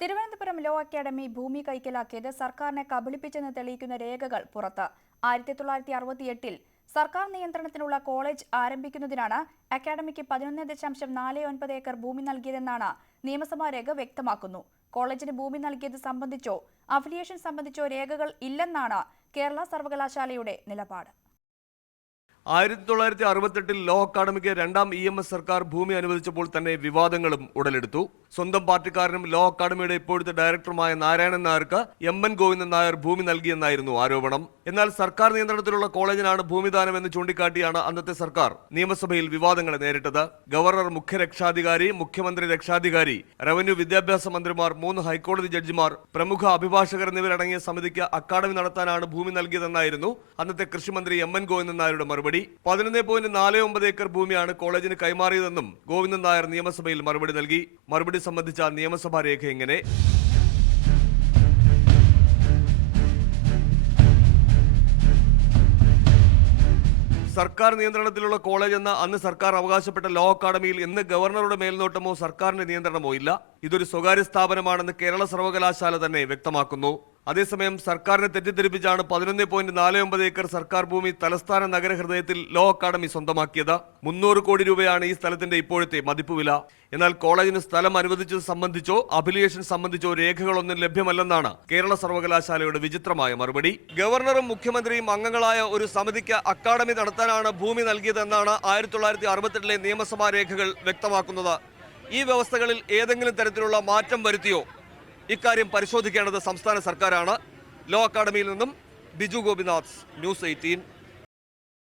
Thiruvananthapuram law academy ഭൂമി കൈക്കലാക്കിയത് സർക്കാരിനെ കബളിപ്പിച്ചെന്ന് തെളിയിക്കുന്ന രേഖകൾ പുറത്ത്. 1968-ൽ സർക്കാർ നിയന്ത്രണത്തിലുള്ള കോളേജ് ആരംഭിക്കുന്നതിനാണ് അക്കാദമിക്ക് 11.49 ഏക്കർ ഭൂമി നൽകിയതെന്നാണ് നിയമസഭാ രേഖ വ്യക്തമാക്കുന്നു. കോളേജിന് ഭൂമി നൽകിയത് സംബന്ധിച്ചോ അഫിലിയേഷൻ സംബന്ധിച്ചോ രേഖകൾ ഇല്ലെന്നാണ് കേരള സർവകലാശാലയുടെ നിലപാട്. 1968-ൽ ലോ അക്കാദമിക്ക് രണ്ടാം EMS സർക്കാർ ഭൂമി അനുവദിച്ചപ്പോൾ തന്നെ വിവാദങ്ങളും ഉടലെടുത്തു. സ്വന്തം പാർട്ടിക്കാരനും ലോ അക്കാദമിയുടെ ഇപ്പോഴത്തെ ഡയറക്ടറുമായ നാരായണൻ നായർക്ക് MN ഗോവിന്ദൻ നായർ ഭൂമി നൽകിയെന്നായിരുന്നു ആരോപണം. എന്നാൽ സർക്കാർ നിയന്ത്രണത്തിലുള്ള കോളേജിനാണ് ഭൂമിദാനമെന്ന് ചൂണ്ടിക്കാട്ടിയാണ് അന്നത്തെ സർക്കാർ നിയമസഭയിൽ വിവാദങ്ങളെ നേരിട്ടത്. ഗവർണർ, മുഖ്യ രക്ഷാധികാരി, മുഖ്യമന്ത്രി രക്ഷാധികാരി, റവന്യൂ വിദ്യാഭ്യാസ മന്ത്രിമാർ, 3 ഹൈക്കോടതി ജഡ്ജിമാർ, പ്രമുഖ അഭിഭാഷകർ എന്നിവരടങ്ങിയ സമിതിക്ക് അക്കാദമി നടത്താനാണ് ഭൂമി നൽകിയതെന്നായിരുന്നു അന്നത്തെ കൃഷിമന്ത്രി MN ഗോവിന്ദൻ നായരുടെ മറുപടി. 11.49 ഏക്കർ ഭൂമിയാണ് കോളേജിന് കൈമാറിയതെന്നും ഗോവിന്ദൻ നായർ നിയമസഭയിൽ മറുപടി നൽകി. മറുപടി സംബന്ധിച്ച നിയമസഭാ രേഖ ഇങ്ങനെ: സർക്കാർ നിയന്ത്രണത്തിലുള്ള കോളേജ് എന്ന അന്ന് സർക്കാർ അവകാശപ്പെട്ട ലോ അക്കാദമിയിൽ ഇന്ന് ഗവർണറുടെ മേൽനോട്ടമോ സർക്കാരിന്റെ നിയന്ത്രണമോ ഇല്ല. ഇതൊരു സ്വകാര്യ സ്ഥാപനമാണെന്ന് കേരള സർവകലാശാല തന്നെ വ്യക്തമാക്കുന്നു. അതേസമയം സർക്കാരിനെ തെറ്റിദ്ധരിപ്പിച്ചാണ് 11.49 ഏക്കർ സർക്കാർ ഭൂമി തലസ്ഥാന നഗരഹൃദയത്തിൽ ലോ അക്കാദമി സ്വന്തമാക്കിയത്. 300 കോടി രൂപയാണ് ഈ സ്ഥലത്തിന്റെ ഇപ്പോഴത്തെ മതിപ്പുവില. എന്നാൽ കോളേജിന് സ്ഥലം അനുവദിച്ചത് സംബന്ധിച്ചോ അഫിലിയേഷൻ സംബന്ധിച്ചോ രേഖകളൊന്നും ലഭ്യമല്ലെന്നാണ് കേരള സർവകലാശാലയുടെ വിചിത്രമായ മറുപടി. ഗവർണറും മുഖ്യമന്ത്രിയും അംഗങ്ങളായ ഒരു സമിതിക്ക് അക്കാദമി നടത്താനാണ് ഭൂമി നൽകിയതെന്നാണ് 1968-ലെ നിയമസഭാ രേഖകൾ വ്യക്തമാക്കുന്നത്. ഈ വ്യവസ്ഥകളിൽ ഏതെങ്കിലും തരത്തിലുള്ള മാറ്റം വരുത്തിയോ? ഇക്കാര്യം പരിശോധിക്കേണ്ടത് സംസ്ഥാന സർക്കാരാണ്. ലോ അക്കാദമിയിൽ നിന്നും ബിജു ഗോപിനാഥ്, ന്യൂസ് 18.